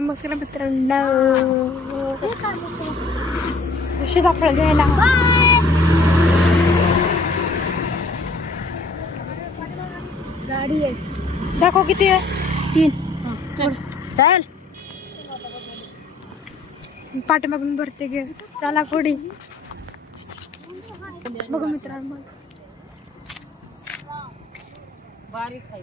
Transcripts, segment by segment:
नमस्कार मित्रांनो, सीताफळ घ्यायला गाडी आहे. दाखव किती आहे. 3. चल पाठीमागून भरते घे. चला पुढे बघू मित्रांनो. बारीक आहे.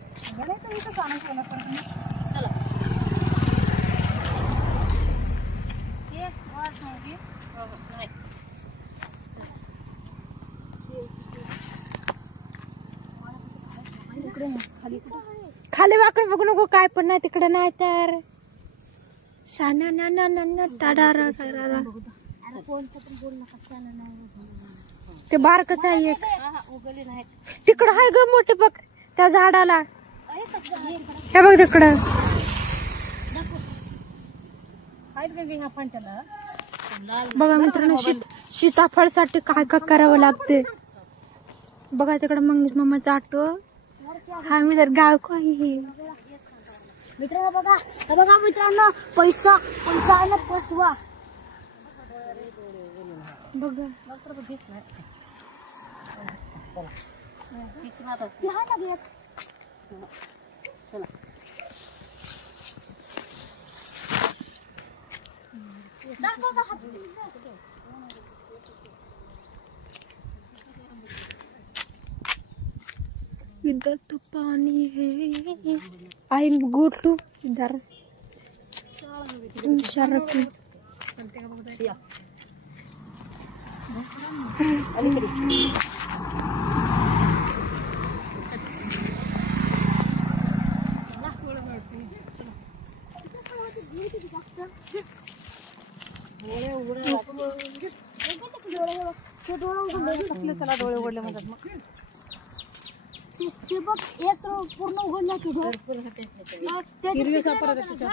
खाली वाकड बघू नको, काय पण नाही तिकडे. नाही तर ते बारकच आहे एक. तिकडं आहे ग मोठे बघ त्या झाडाला. हे बघ तिकडं. बघा मित्रांनो, सीताफळ साठी काय काय करावं लागते बघा. तिकडं मंगेश मामाचा ऑटो. हा मी तर गाव काही मित्रांनो बघा. हे बघा मित्रांनो, पैसा आणि फसवा बघा. ते हा ना घेत. इधर तो पानी है. आई गो टू इधर. डोळे उघडले म्हणतात. मग ते बघ एक पूर्ण उघडला तुझं. हिरवी सापरा त्याच्या.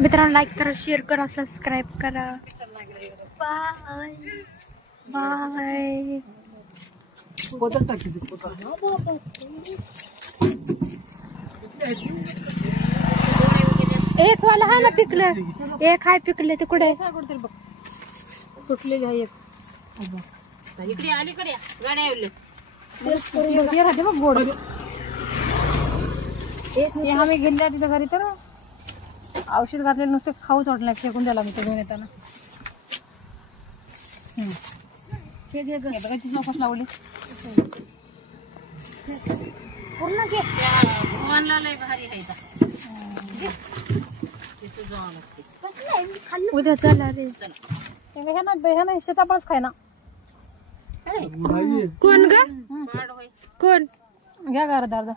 मित्रांनो, लाईक करा, शेअर करा, सबस्क्राईब करा. Bye bye. एक वाला आहे ना पिकलं. एक आहे पिकले तिकडे. फुटलेली आहे एक. इकडे अलीकडे गाड्या येवले. गोड आम्ही गेल्या तिथं घरी तर औषध घातलेलं नुसतं खाऊच वाटलं. फेकून द्यायला मी घेऊन येताना. चौकस लावली पूर्ण घे. भारी आहे. उद्या चला रे. ह्यानं सीताफळच खाय ना. कोण ग कोण. घ्या का अर्धा अर्धा.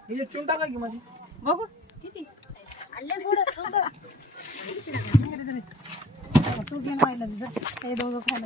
बघू किती तू घेऊन पाहिलं दोघं खायला.